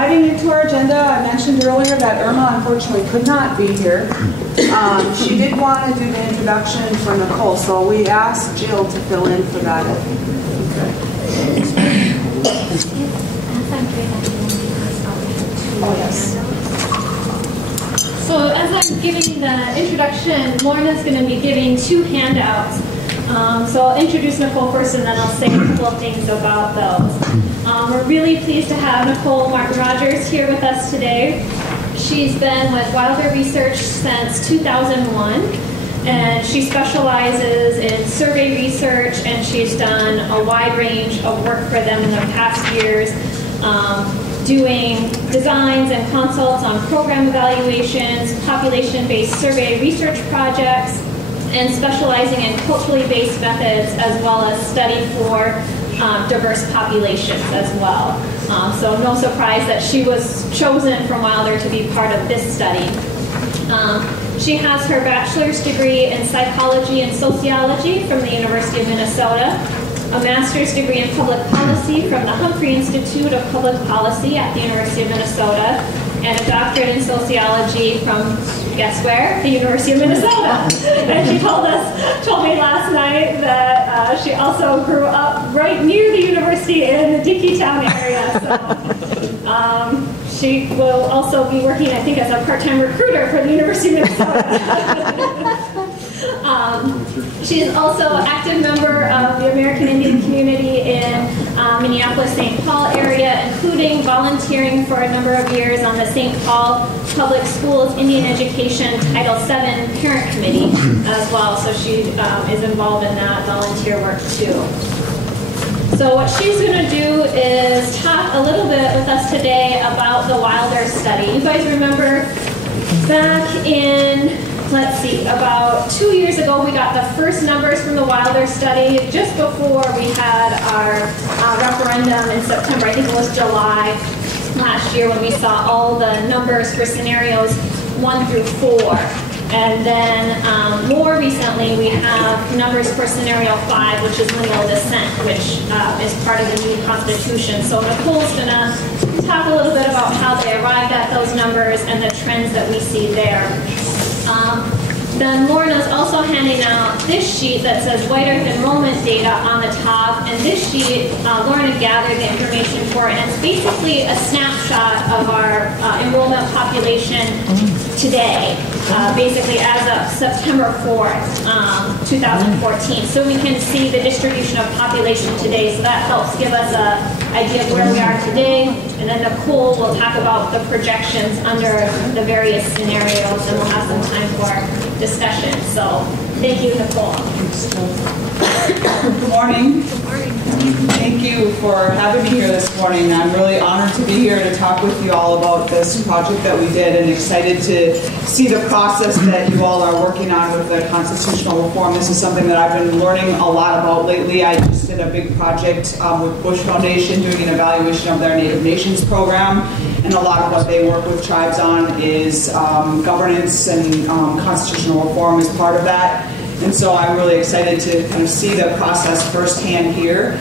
Diving into our agenda, I mentioned earlier that Irma unfortunately could not be here. She did want to do the introduction for Nicole, so we asked Jill to fill in for that. Oh, yes. So as I'm giving the introduction, Lorna's going to be giving 2 handouts. So I'll introduce Nicole first and then I'll say a couple of things about those. We're really pleased to have Nicole Martin-Rogers here with us today. She's been with Wilder Research since 2001, and she specializes in survey research, and she's done a wide range of work for them in the past years, doing designs and consults on program evaluations, population-based survey research projects, and specializing in culturally based methods as well as study for diverse populations as well. So no surprise that she was chosen from Wilder to be part of this study. She has her bachelor's degree in psychology and sociology from the University of Minnesota, a master's degree in public policy from the Humphrey Institute of Public Policy at the University of Minnesota, and a doctorate in sociology from, guess where? The University of Minnesota. And she told me last night that she also grew up right near the university in the Dickeytown area. So she will also be working, I think, as a part-time recruiter for the University of Minnesota. She is also an active member of the American Indian community in Minneapolis-St. Paul area, including volunteering for a number of years on the St. Paul Public Schools Indian Education Title VII Parent Committee as well. So she is involved in that volunteer work too. So what she's going to do is talk a little bit with us today about the Wilder study. You guys remember back in, let's see, about 2 years ago, we got the first numbers from the Wilder study just before we had our referendum in September. I think it was July last year when we saw all the numbers for scenarios 1 through 4. And then more recently, we have numbers for scenario 5, which is lineal descent, which is part of the new constitution. So Nicole's going to talk a little bit about how they arrived at those numbers and the trends that we see there. Then Lorna's also handing out this sheet that says White Earth enrollment data on the top, and this sheet Lorna gathered the information for, and it's basically a snapshot of our enrollment population today, basically as of September 4th, 2014. So we can see the distribution of population today, so that helps give us an idea of where we are today, and then Nicole will talk about the projections under the various scenarios, and we'll have some time for discussion. So thank you, Nicole. Good morning. Good morning. Thank you for having me here this morning. I'm really honored to be here to talk with you all about this project that we did, and excited to see the process that you all are working on with the constitutional reform. This is something that I've been learning a lot about lately. I just did a big project with Bush Foundation doing an evaluation of their Native Nations program, and a lot of what they work with tribes on is governance, and constitutional reform is part of that. And so I'm really excited to kind of see the process firsthand here.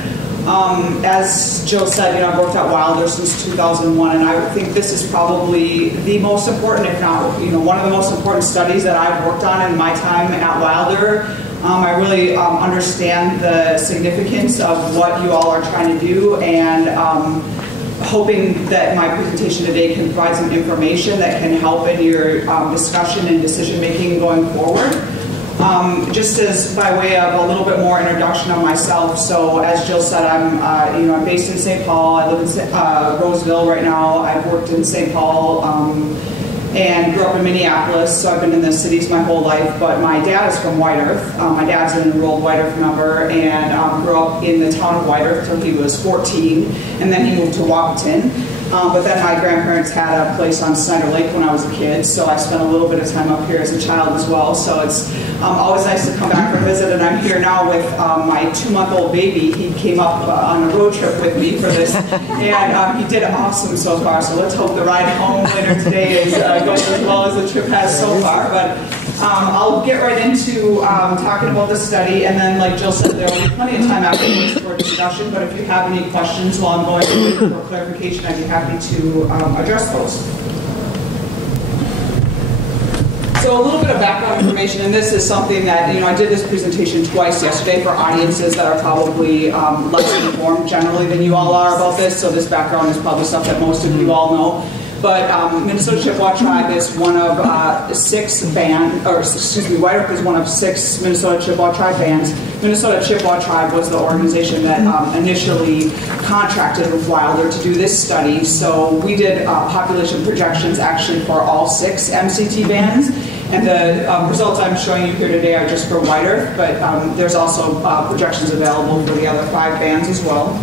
As Jill said, I've worked at Wilder since 2001, and I think this is probably the most important, if not, one of the most important studies that I've worked on in my time at Wilder. I really understand the significance of what you all are trying to do, and hoping that my presentation today can provide some information that can help in your discussion and decision making going forward. Just as by way of a little bit more introduction of myself, so as Jill said, I'm based in St. Paul. I live in Roseville right now. I've worked in St. Paul and grew up in Minneapolis, so I've been in the cities my whole life. But my dad is from White Earth. My dad's an enrolled White Earth member, and grew up in the town of White Earth till he was 14, and then he moved to Wapaton. But then my grandparents had a place on Snyder Lake when I was a kid, so I spent a little bit of time up here as a child as well. So it's always nice to come back for a visit, and I'm here now with my 2-month-old baby. He came up on a road trip with me for this, and he did awesome so far. So let's hope the ride home later today goes as well as the trip has so far. But I'll get right into talking about the study, and then, like Jill said, there will be plenty of time afterwards for discussion, but if you have any questions while I'm going through for clarification, I'd be happy to address those. So a little bit of background information, and this is something that, I did this presentation twice yesterday for audiences that are probably less informed generally than you all are about this, so this background is probably stuff that most of you all know. But Minnesota Chippewa Tribe is one of White Earth is one of 6 Minnesota Chippewa Tribe bands. Minnesota Chippewa Tribe was the organization that initially contracted with Wilder to do this study. So we did population projections actually for all 6 MCT bands. And the results I'm showing you here today are just for White Earth, but there's also projections available for the other 5 bands as well.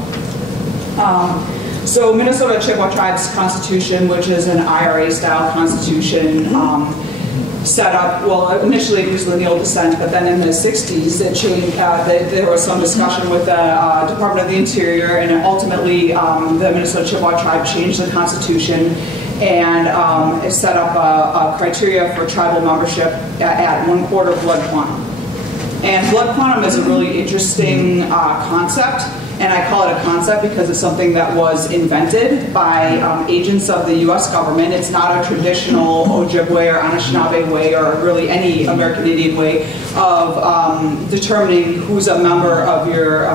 So Minnesota Chippewa Tribe's constitution, which is an IRA-style constitution, set up, well, initially it was lineal descent, but then in the 60s it changed, there was some discussion with the Department of the Interior, and ultimately the Minnesota Chippewa Tribe changed the constitution and it set up a criteria for tribal membership at 1/4 blood quantum. And blood quantum is a really interesting concept. And I call it a concept because it's something that was invented by agents of the U.S. government. It's not a traditional Ojibwe or Anishinaabe way, or really any American Indian way of determining who's a member of your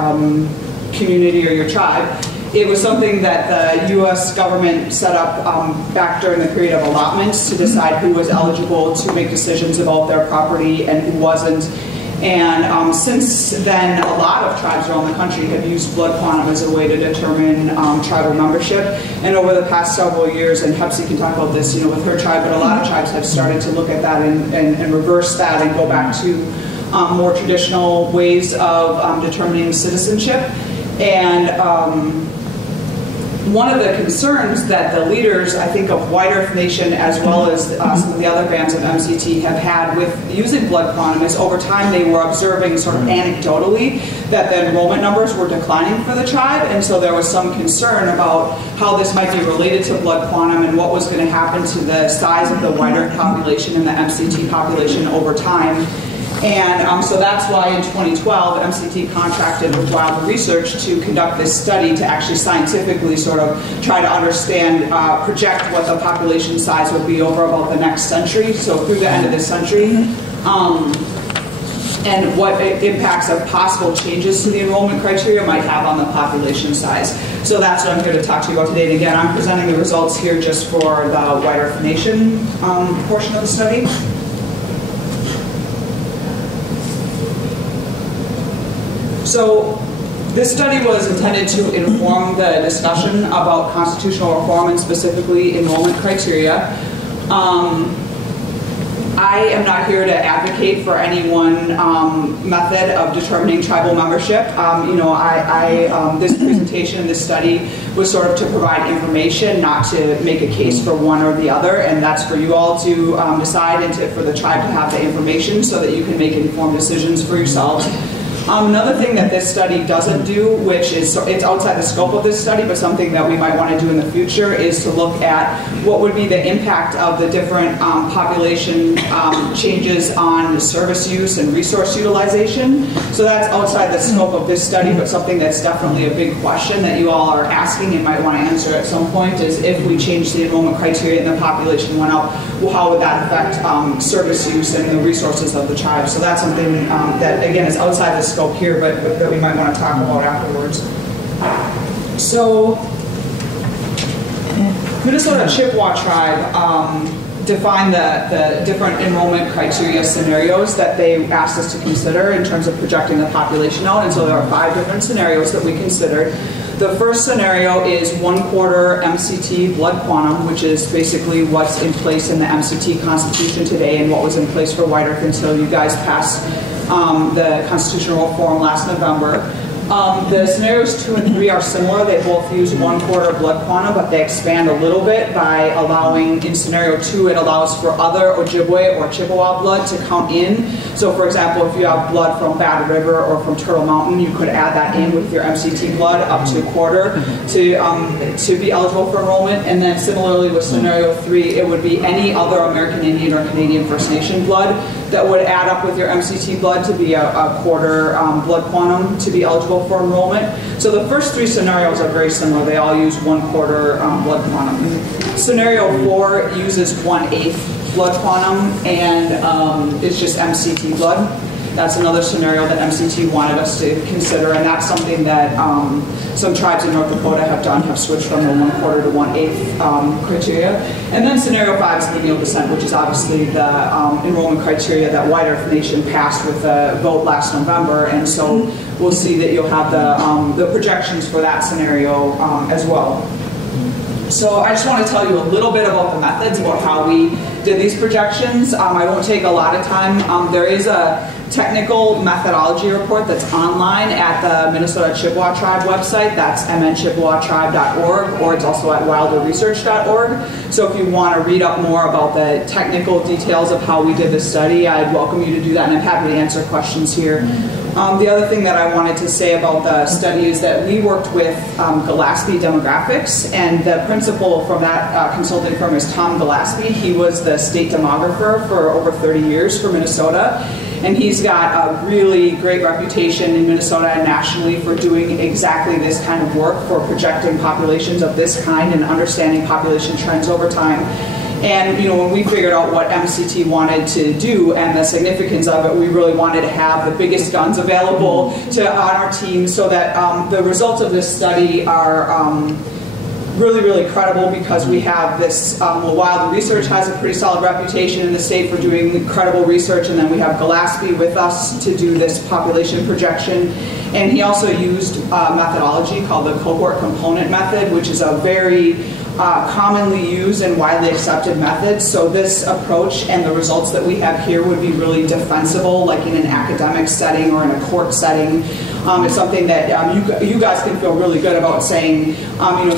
community or your tribe. It was something that the U.S. government set up back during the period of allotments to decide who was eligible to make decisions about their property and who wasn't. And since then, a lot of tribes around the country have used blood quantum as a way to determine tribal membership. And over the past several years, and Hepsi can talk about this, with her tribe, but a lot of tribes have started to look at that and reverse that and go back to more traditional ways of determining citizenship. And one of the concerns that the leaders, I think, of White Earth Nation, as well as some of the other bands of MCT, have had with using blood quantum is over time they were observing sort of anecdotally that the enrollment numbers were declining for the tribe, and so there was some concern about how this might be related to blood quantum and what was going to happen to the size of the White Earth population and the MCT population over time. And so that's why in 2012, MCT contracted with Wilder Research to conduct this study to actually scientifically sort of try to understand, project what the population size would be over about the next century, so through the end of this century, and what impacts of possible changes to the enrollment criteria might have on the population size. So that's what I'm here to talk to you about today. And again, I'm presenting the results here just for the White Earth Nation portion of the study. So this study was intended to inform the discussion about constitutional reform and specifically enrollment criteria. I am not here to advocate for any one method of determining tribal membership. This presentation, this study was sort of to provide information, not to make a case for one or the other, and that's for you all to decide and for the tribe to have the information so that you can make informed decisions for yourselves. Another thing that this study doesn't do, which is, it's outside the scope of this study, but something that we might want to do in the future, is to look at what would be the impact of the different population changes on service use and resource utilization. So that's outside the scope of this study, but something that's definitely a big question that you all are asking and might want to answer at some point is, if we change the enrollment criteria and the population went up, well, how would that affect service use and the resources of the tribe? So that's something that, again, is outside the scope here, but that we might want to talk about afterwards. So, Minnesota Chippewa Tribe defined the different enrollment criteria scenarios that they asked us to consider in terms of projecting the population out, and so there are 5 different scenarios that we considered. The first scenario is 1/4 MCT blood quantum, which is basically what's in place in the MCT Constitution today and what was in place for White Earth until you guys passed the constitutional reform last November. The scenarios 2 and 3 are similar. They both use 1/4 blood quantum, but they expand a little bit by allowing, in scenario 2, it allows for other Ojibwe or Chippewa blood to come in. So for example, if you have blood from Bad River or from Turtle Mountain, you could add that in with your MCT blood up to 1/4 to be eligible for enrollment. And then similarly with scenario 3, it would be any other American Indian or Canadian First Nation blood that would add up with your MCT blood to be a 1/4 blood quantum to be eligible for enrollment. So the first 3 scenarios are very similar. They all use 1/4 blood quantum. Scenario 4 uses 1/8 blood quantum, and it's just MCT blood. That's another scenario that MCT wanted us to consider, and that's something that some tribes in North Dakota have done, have switched from the 1/4 to 1/8 criteria. And then scenario 5 is lineal descent, which is obviously the enrollment criteria that White Earth Nation passed with the vote last November, and so we'll see that you'll have the projections for that scenario as well. So I just want to tell you a little bit about the methods, about how we did these projections. I won't take a lot of time. There is a technical methodology report that's online at the Minnesota Chippewa Tribe website. That's mnchippewatribe.org, or it's also at wilderresearch.org. So if you want to read up more about the technical details of how we did this study, I'd welcome you to do that, and I'm happy to answer questions here. The other thing that I wanted to say about the study is that we worked with Gillespie Demographics, and the principal from that consulting firm is Tom Gillespie. He was the state demographer for over 30 years for Minnesota, and he's got a really great reputation in Minnesota and nationally for doing exactly this kind of work, for projecting populations of this kind and understanding population trends over time. And when we figured out what MCT wanted to do and the significance of it, we really wanted to have the biggest guns available on our team, so that the results of this study are really, really credible, because we have this, Wilder Research has a pretty solid reputation in the state for doing incredible research, and then we have Gillespie with us to do this population projection. And he also used a methodology called the cohort component method, which is a very commonly used and widely accepted methods. So this approach and the results that we have here would be really defensible, like in an academic setting or in a court setting. It's something that you guys can feel really good about saying,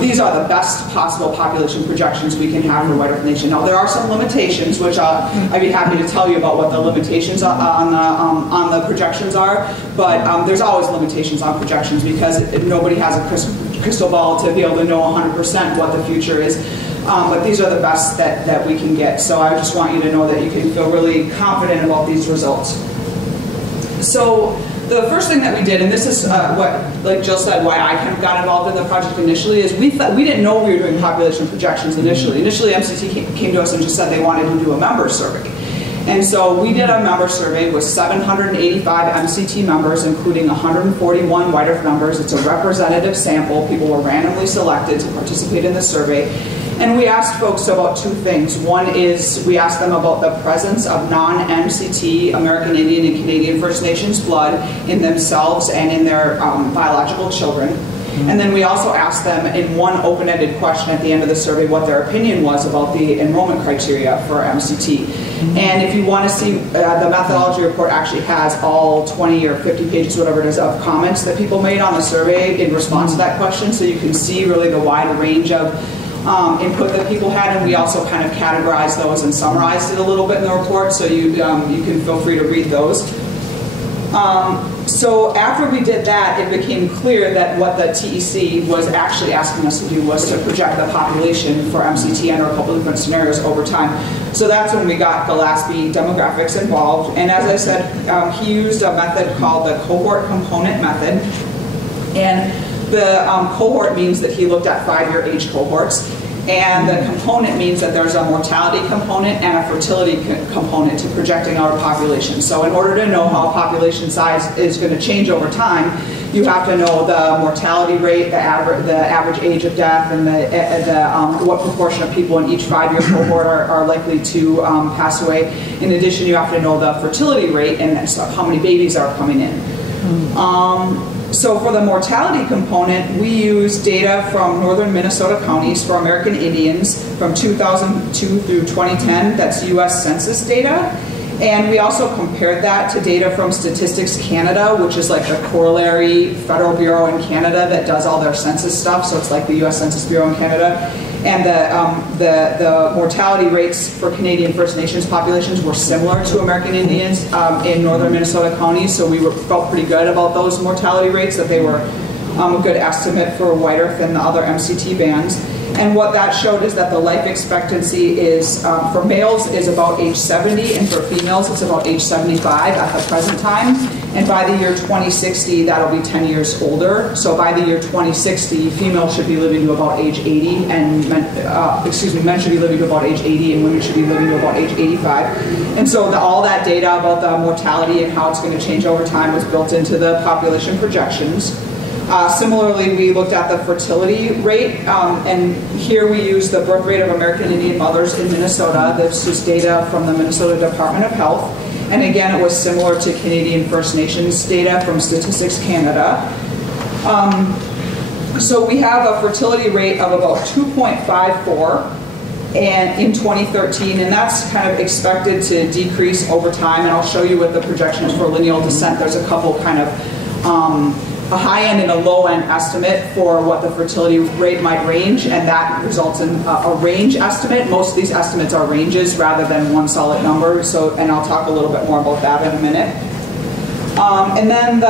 these are the best possible population projections we can have for White Earth Nation. Now there are some limitations, which I'd be happy to tell you about what the limitations on the projections are. But there's always limitations on projections, because nobody has a crystal ball to be able to know 100% what the future is. But these are the best that we can get. So I just want you to know that you can feel really confident about these results. So the first thing that we did, and this is what, like Jill said, why I kind of got involved in the project initially, is we didn't know we were doing population projections initially. Initially, MCT came to us and just said they wanted to do a member survey. And so we did a member survey with 785 MCT members, including 141 White Earth members. It's a representative sample. People were randomly selected to participate in the survey. And we asked folks about 2 things. One is we asked them about the presence of non-MCT American Indian and Canadian First Nations blood in themselves and in their biological children. And then we also asked them in one open-ended question at the end of the survey what their opinion was about the enrollment criteria for MCT. And if you want to see, the methodology report actually has all 20 or 50 pages, whatever it is, of comments that people made on the survey in response to that question, so you can see really the wide range of input that people had, and we also kind of categorized those and summarized it a little bit in the report, so you can feel free to read those. So after we did that, it became clear that what the TEC was actually asking us to do was to project the population for MCT under a couple of different scenarios over time. So that's when we got Gillespie Demographics involved. And as I said, he used a method called the cohort component method. And the cohort means that he looked at 5-year age cohorts. And the component means that there's a mortality component and a fertility component to projecting our population. So in order to know how population size is going to change over time, you have to know the mortality rate, the average age of death, and what proportion of people in each 5-year cohort are likely to pass away. In addition, you have to know the fertility rate and how many babies are coming in. So for the mortality component, we use data from northern Minnesota counties for American Indians from 2002 through 2010. That's U.S. Census data. And we also compared that to data from Statistics Canada, which is like the corollary federal bureau in Canada that does all their census stuff. So it's like the U.S. Census Bureau in Canada. And the mortality rates for Canadian First Nations populations were similar to American Indians in northern Minnesota counties. So we felt pretty good about those mortality rates, that they were a good estimate for White Earth and the other MCT bands. And what that showed is that the life expectancy is, for males, is about age 70, and for females, it's about age 75 at the present time. And by the year 2060, that'll be 10 years older. So by the year 2060, females should be living to about age 80, and men should be living to about age 80, and women should be living to about age 85. And so all that data about the mortality and how it's going to change over time was built into the population projections. Similarly, we looked at the fertility rate, and here we use the birth rate of American Indian mothers in Minnesota. This is data from the Minnesota Department of Health. And again, it was similar to Canadian First Nations data from Statistics Canada. So we have a fertility rate of about 2.54 and in 2013, and that's kind of expected to decrease over time. And I'll show you with the projections for lineal descent. There's a couple kind of a high end and a low end estimate for what the fertility rate might range, and that results in a range estimate. Most of these estimates are ranges rather than one solid number. So, and I'll talk a little bit more about that in a minute. And then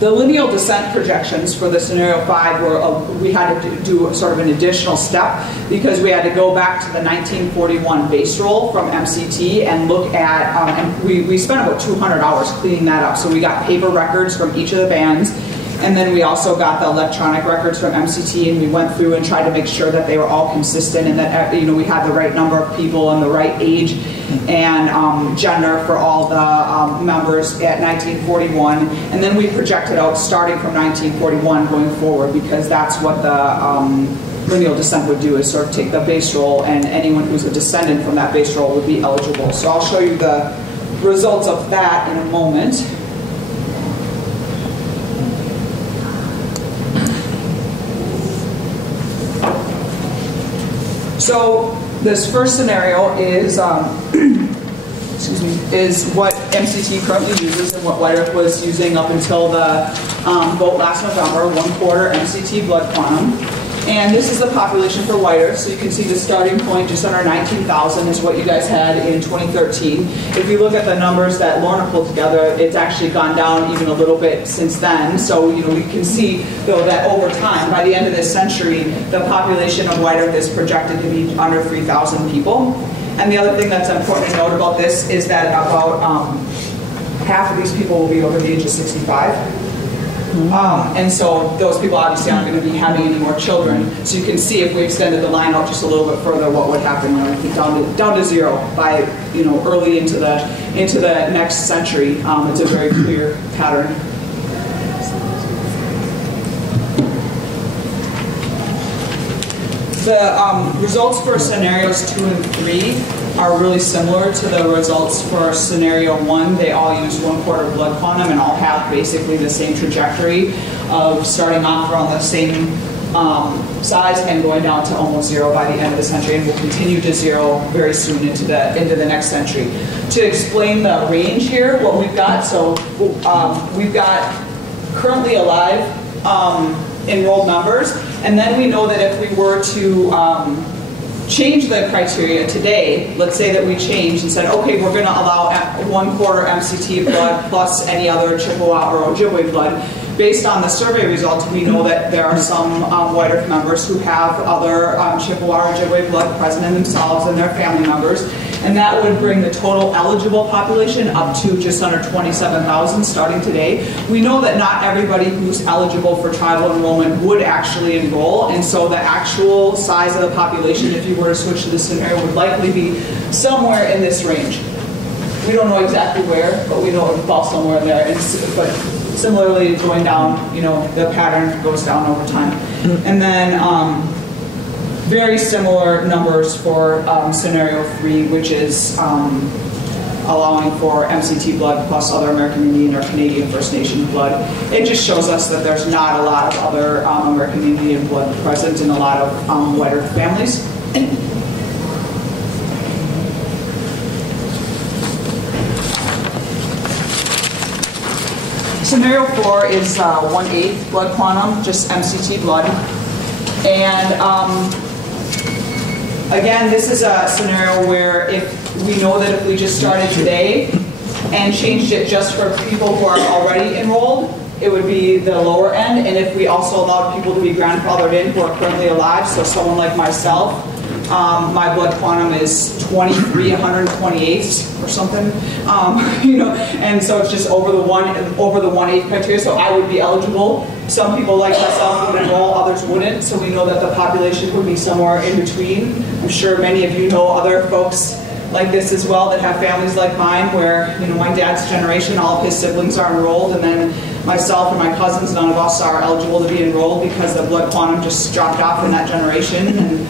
the lineal descent projections for the scenario 5 were, we had to do sort of an additional step because we had to go back to the 1941 base roll from MCT and look at, and we spent about 200 hours cleaning that up. So we got paper records from each of the bands, and then we also got the electronic records from MCT, and we went through and tried to make sure that they were all consistent and that we had the right number of people and the right age and gender for all the members at 1941. And then we projected out starting from 1941 going forward, because that's what the lineal descent would do, is sort of take the base roll, and anyone who's a descendant from that base roll would be eligible. So I'll show you the results of that in a moment. So this first scenario is, is what MCT currently uses and what White Earth was using up until the vote last November, 1/4 MCT blood quantum. And this is the population for White Earth. So you can see the starting point, just under 19,000, is what you guys had in 2013. If you look at the numbers that Lorna pulled together, it's actually gone down even a little bit since then. So we can see, though, that over time, by the end of this century, the population of White Earth is projected to be under 3,000 people. And the other thing that's important to note about this is that about half of these people will be over the age of 65. And so those people obviously aren't going to be having any more children. So you can see, if we extended the line out just a little bit further, what would happen, down to zero by early into the next century. It's a very clear pattern. The results for scenarios 2 and 3 are really similar to the results for scenario 1. They all use 1/4 blood quantum and all have basically the same trajectory of starting off around the same size and going down to almost zero by the end of the century, and will continue to zero very soon into the next century. To explain the range here, what we've got, so we've got currently alive enrolled numbers, and then we know that if we were to change the criteria today, let's say that we changed and said, okay, we're going to allow 1/4 MCT blood plus any other Chippewa or Ojibwe blood. Based on the survey results, we know that there are some White Earth members who have other Chippewa or Ojibwe blood present in themselves and their family members, and that would bring the total eligible population up to just under 27,000 starting today. We know that not everybody who's eligible for tribal enrollment would actually enroll, and so the actual size of the population, if you were to switch to this scenario, would likely be somewhere in this range. We don't know exactly where, but we know it would fall somewhere in there. But similarly, going down, the pattern goes down over time. And then very similar numbers for scenario 3, which is allowing for MCT blood plus other American Indian or Canadian First Nation blood. It just shows us that there's not a lot of other American Indian blood present in a lot of White Earth families. Scenario 4 is 1/8 blood quantum, just MCT blood. And again, this is a scenario where if we know that if we just started today and changed it just for people who are already enrolled, it would be the lower end. And if we also allowed people to be grandfathered in who are currently alive, so someone like myself, my blood quantum is 23/128 or something, you know, and so it's just over the 1/8 criteria. So I would be eligible. Some people like myself would enroll, others wouldn't. So we know that the population would be somewhere in between. I'm sure many of you know other folks like this as well that have families like mine, where, you know, my dad's generation, all of his siblings are enrolled, and then myself and my cousins, none of us are eligible to be enrolled because the blood quantum just dropped off in that generation. And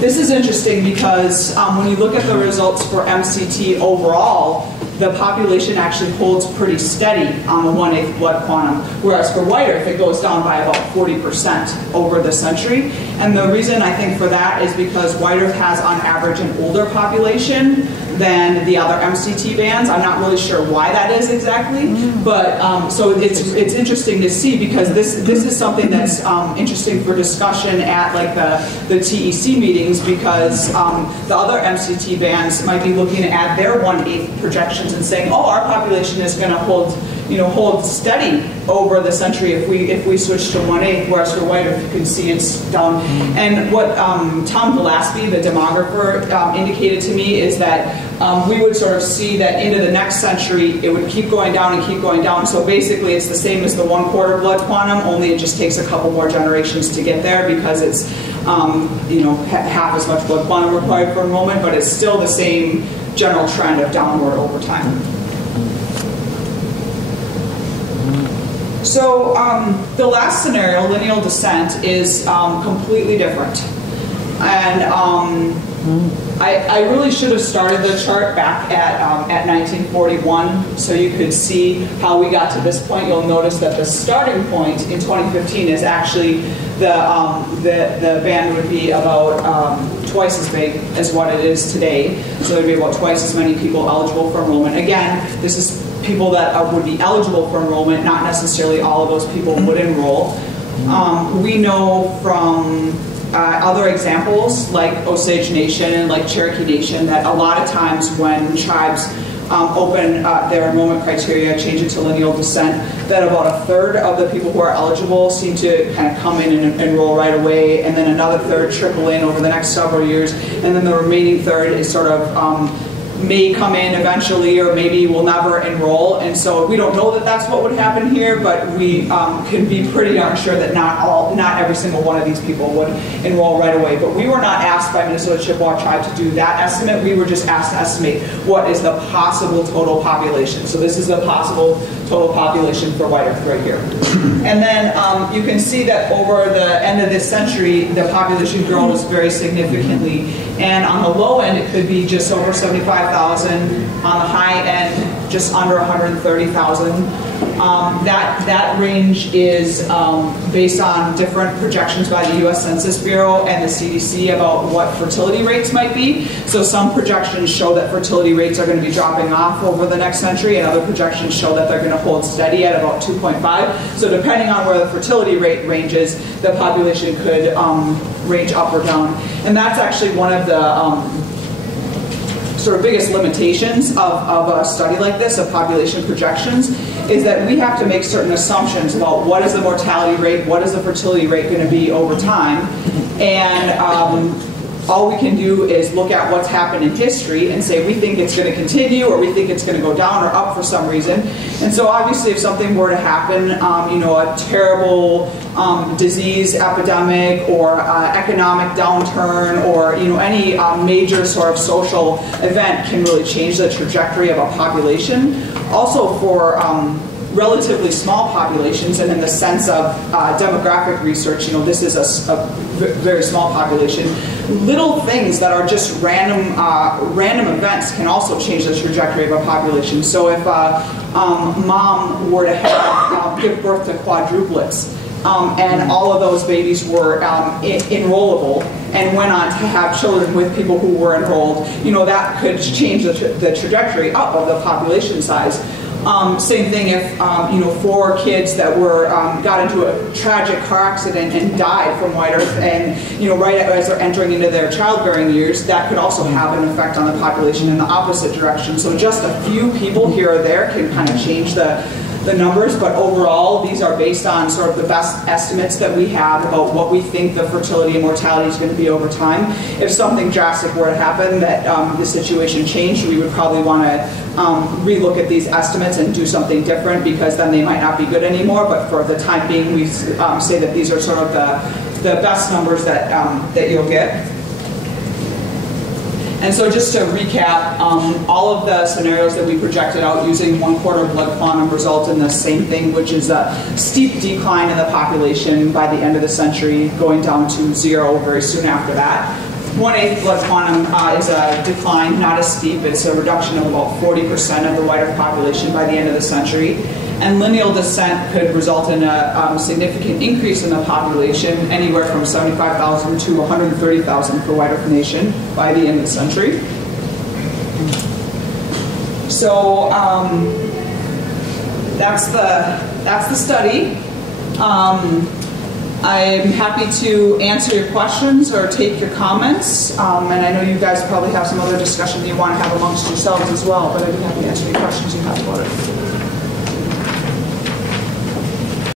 this is interesting because when you look at the results for MCT overall, the population actually holds pretty steady on the 1/8 blood quantum, whereas for white earth it goes down by about 40% over the century. And the reason I think for that is because white earth has on average an older population than the other MCT bands. I'm not really sure why that is exactly, but so it's interesting to see, because this is something that's interesting for discussion at like the TEC meetings, because the other MCT bands might be looking at their 1/8 projections and saying, oh, our population is going to hold steady over the century if we switch to 1/8, whereas for white earth you can see it's down. And what Tom Gillespie, the demographer, indicated to me is that we would sort of see that into the next century it would keep going down and keep going down. So basically it's the same as the 1/4 blood quantum, only it just takes a couple more generations to get there, because it's half as much blood quantum required for enrollment, but it's still the same general trend of downward over time. So the last scenario, lineal descent, is completely different. And I really should have started the chart back at 1941 so you could see how we got to this point. You'll notice that the starting point in 2015 is actually the band would be about twice as big as what it is today. So there'd be about twice as many people eligible for enrollment. Again, this is people that would be eligible for enrollment, not necessarily all of those people would enroll. We know from other examples like Osage Nation and like Cherokee Nation that a lot of times when tribes open their enrollment criteria, change it to lineal descent, that about 1/3 of the people who are eligible seem to kind of come in and enroll right away, and then another 1/3 trickle in over the next several years, and then the remaining 1/3 is sort of may come in eventually, or maybe will never enroll. And so we don't know that that's what would happen here, but we can be pretty darn sure that not every single one of these people would enroll right away. But we were not asked by Minnesota Chippewa Tribe to do that estimate. We were just asked to estimate what is the possible total population. So this is the possible total population for white earth right here. And then you can see that over the end of this century, the population grows very significantly. And on the low end, it could be just over 75,000. On the high end, just under 130,000. That range is based on different projections by the U.S. Census Bureau and the CDC about what fertility rates might be. So some projections show that fertility rates are going to be dropping off over the next century, and other projections show that they're going to hold steady at about 2.5. So depending on where the fertility rate ranges, the population could range up or down. And that's actually one of the sort of biggest limitations of a study like this, of population projections, is that we have to make certain assumptions about what is the mortality rate, what is the fertility rate going to be over time, and all we can do is look at what's happened in history and say we think it's going to continue, or we think it's going to go down or up for some reason. And so obviously if something were to happen, a terrible disease epidemic or economic downturn, or any major sort of social event can really change the trajectory of a population. Also for relatively small populations, and in the sense of demographic research, this is a very small population. Little things that are just random events can also change the trajectory of a population. So if mom were to give birth to quadruplets, and all of those babies were enrollable and went on to have children with people who were enrolled, that could change the trajectory up of the population size. Same thing if, 4 kids that were, got into a tragic car accident and died from white earth, and, right as they're entering into their childbearing years, that could also have an effect on the population in the opposite direction. So just a few people here or there can kind of change the numbers, but overall these are based on sort of the best estimates that we have about what we think the fertility and mortality is going to be over time. If something drastic were to happen, that the situation changed, we would probably want to relook at these estimates and do something different, because then they might not be good anymore. But for the time being, we say that these are sort of the best numbers that, that you'll get. And so just to recap, all of the scenarios that we projected out using 1/4 blood quantum result in the same thing, which is a steep decline in the population by the end of the century, going down to 0 very soon after that. 1/8 blood quantum is a decline, not as steep. It's a reduction of about 40% of the white earth population by the end of the century. And lineal descent could result in a significant increase in the population, anywhere from 75,000 to 130,000 for white earth nation by the end of the century. So that's the study. I'm happy to answer your questions or take your comments, and I know you guys probably have some other discussion that you want to have amongst yourselves as well, but I'd be happy to answer any questions you have about it.